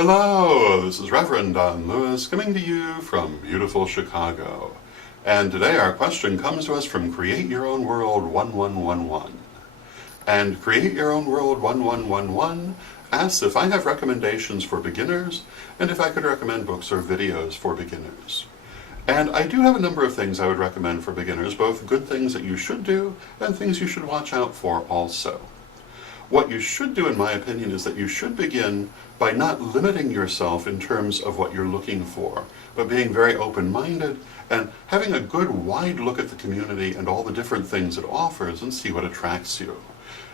Hello, this is Reverend Don Lewis coming to you from beautiful Chicago. And today our question comes to us from Create Your Own World 1111. And Create Your Own World 1111 asks if I have recommendations for beginners and if I could recommend books or videos for beginners. And I do have a number of things I would recommend for beginners, both good things that you should do and things you should watch out for also. What you should do, in my opinion, is that you should begin by not limiting yourself in terms of what you're looking for, but being very open-minded and having a good wide look at the community and all the different things it offers and see what attracts you.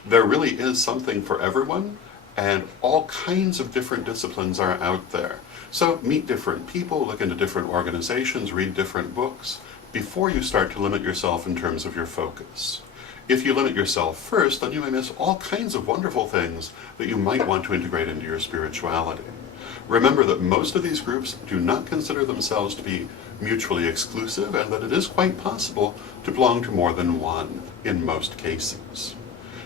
There really is something for everyone, and all kinds of different disciplines are out there. So meet different people, look into different organizations, read different books, before you start to limit yourself in terms of your focus. If you limit yourself first, then you may miss all kinds of wonderful things that you might want to integrate into your spirituality. Remember that most of these groups do not consider themselves to be mutually exclusive, and that it is quite possible to belong to more than one in most cases.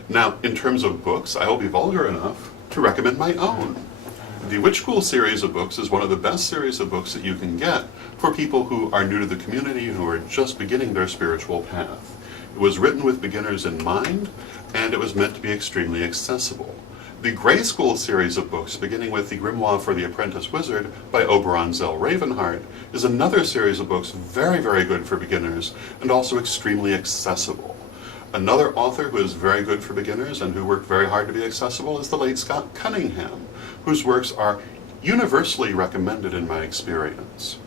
Now, in terms of books, I will be vulgar enough to recommend my own. The Witch School series of books is one of the best series of books that you can get for people who are new to the community and who are just beginning their spiritual path. It was written with beginners in mind, and it was meant to be extremely accessible. The Grey School series of books, beginning with The Grimoire for the Apprentice Wizard by Oberon Zell Ravenheart, is another series of books very, very good for beginners and also extremely accessible. Another author who is very good for beginners and who worked very hard to be accessible is the late Scott Cunningham, whose works are universally recommended in my experience.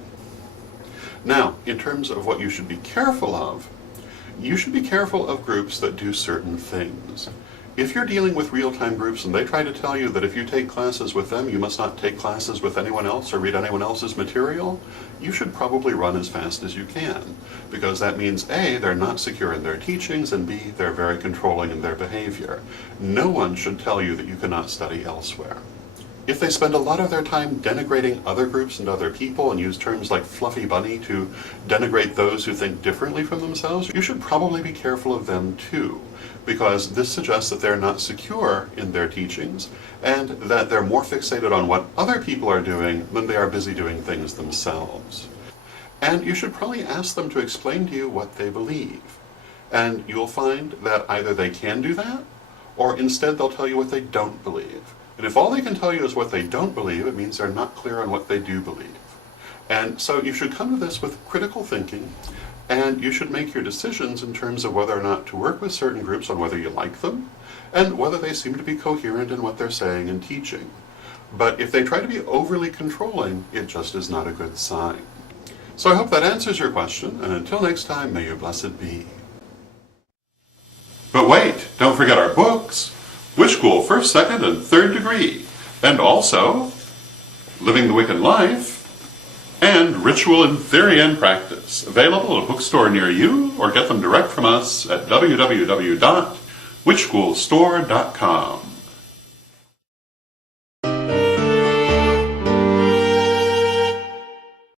Now, in terms of what you should be careful of, you should be careful of groups that do certain things. If you're dealing with real-time groups and they try to tell you that if you take classes with them, you must not take classes with anyone else or read anyone else's material, you should probably run as fast as you can, because that means A, they're not secure in their teachings, and B, they're very controlling in their behavior. No one should tell you that you cannot study elsewhere. If they spend a lot of their time denigrating other groups and other people and use terms like fluffy bunny to denigrate those who think differently from themselves, you should probably be careful of them too, because this suggests that they're not secure in their teachings and that they're more fixated on what other people are doing than they are busy doing things themselves. And you should probably ask them to explain to you what they believe. And you'll find that either they can do that, or instead they'll tell you what they don't believe. And if all they can tell you is what they don't believe, it means they're not clear on what they do believe. And so you should come to this with critical thinking, and you should make your decisions in terms of whether or not to work with certain groups on whether you like them, and whether they seem to be coherent in what they're saying and teaching. But if they try to be overly controlling, it just is not a good sign. So I hope that answers your question, and until next time, may you blessed be. But wait, don't forget our books. Witch School, 1st, 2nd, and 3rd degree, and also Living the Wiccan Life, and Ritual in Theory and Practice, available at a bookstore near you, or get them direct from us at www.witchschoolstore.com.